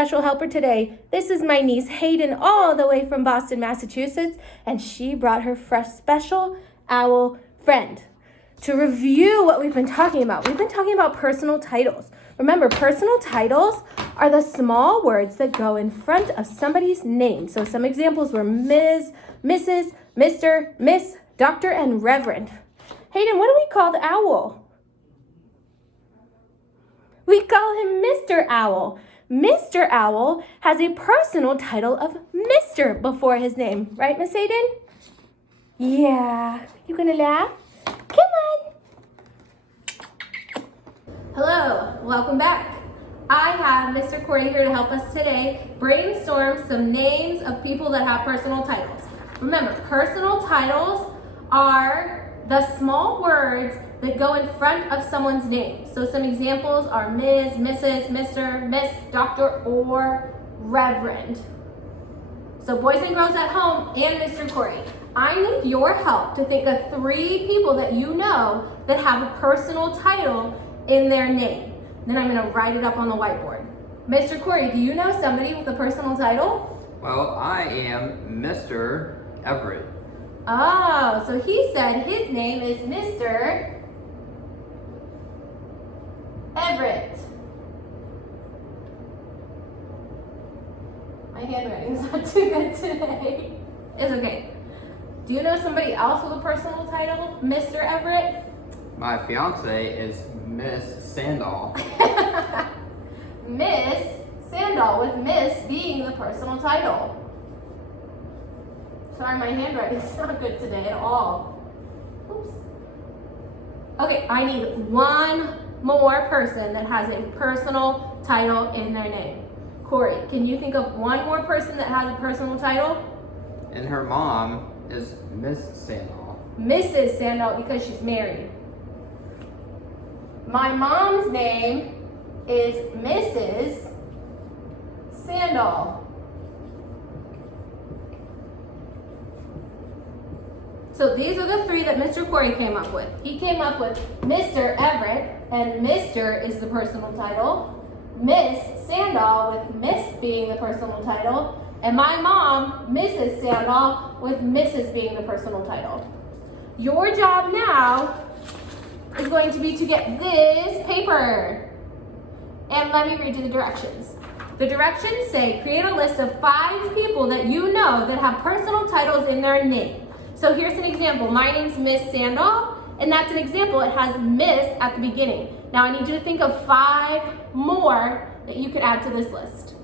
special helper today. This is my niece Hayden, all the way from Boston, Massachusetts, and she brought her special owl friend. To review what we've been talking about personal titles. Remember, personal titles are the small words that go in front of somebody's name. So some examples were Ms., Mrs., Mr., Miss, Doctor, and Reverend. Hayden, what do we call the owl? We call him Mr. Owl. Mr. Owl has a personal title of Mr. before his name. Right, Miss Hayden? Yeah. You gonna laugh? Come on. Hello, welcome back. I have Mr. Corey here to help us today brainstorm some names of people that have personal titles. Remember, personal titles are the small words that go in front of someone's name. So some examples are Ms., Mrs., Mr., Miss, Doctor, or Reverend. So boys and girls at home and Mr. Corey, I need your help to think of 3 people that you know that have a personal title in their name. Then I'm gonna write it up on the whiteboard. Mr. Corey, do you know somebody with a personal title? Well, I am Mr. Everett. Oh, so he said his name is Mr. Everett. My handwriting is not too good today. It's okay. Do you know somebody else with a personal title, Mr. Everett? My fiance is Miss Sandal. Miss Sandal, with Miss being the personal title. Sorry, my handwriting's not good today at all. Oops. Okay, I need one more person that has a personal title in their name. Corey, can you think of one more person that has a personal title? And her mom is Miss Sandal. Mrs. Sandal, because she's married. My mom's name is Mrs. Sandal. So these are the 3 that Mr. Corey came up with. He came up with Mr. Everett, and Mr. is the personal title. Miss Sandal, with Miss being the personal title. And my mom, Mrs. Sandal, with Mrs. being the personal title. Your job now is going to be to get this paper. And let me read you the directions. The directions say, create a list of 5 people that you know that have personal titles in their name. So here's an example. My name's Miss Sandal, and that's an example. It has Miss at the beginning. Now I need you to think of 5 more that you could add to this list.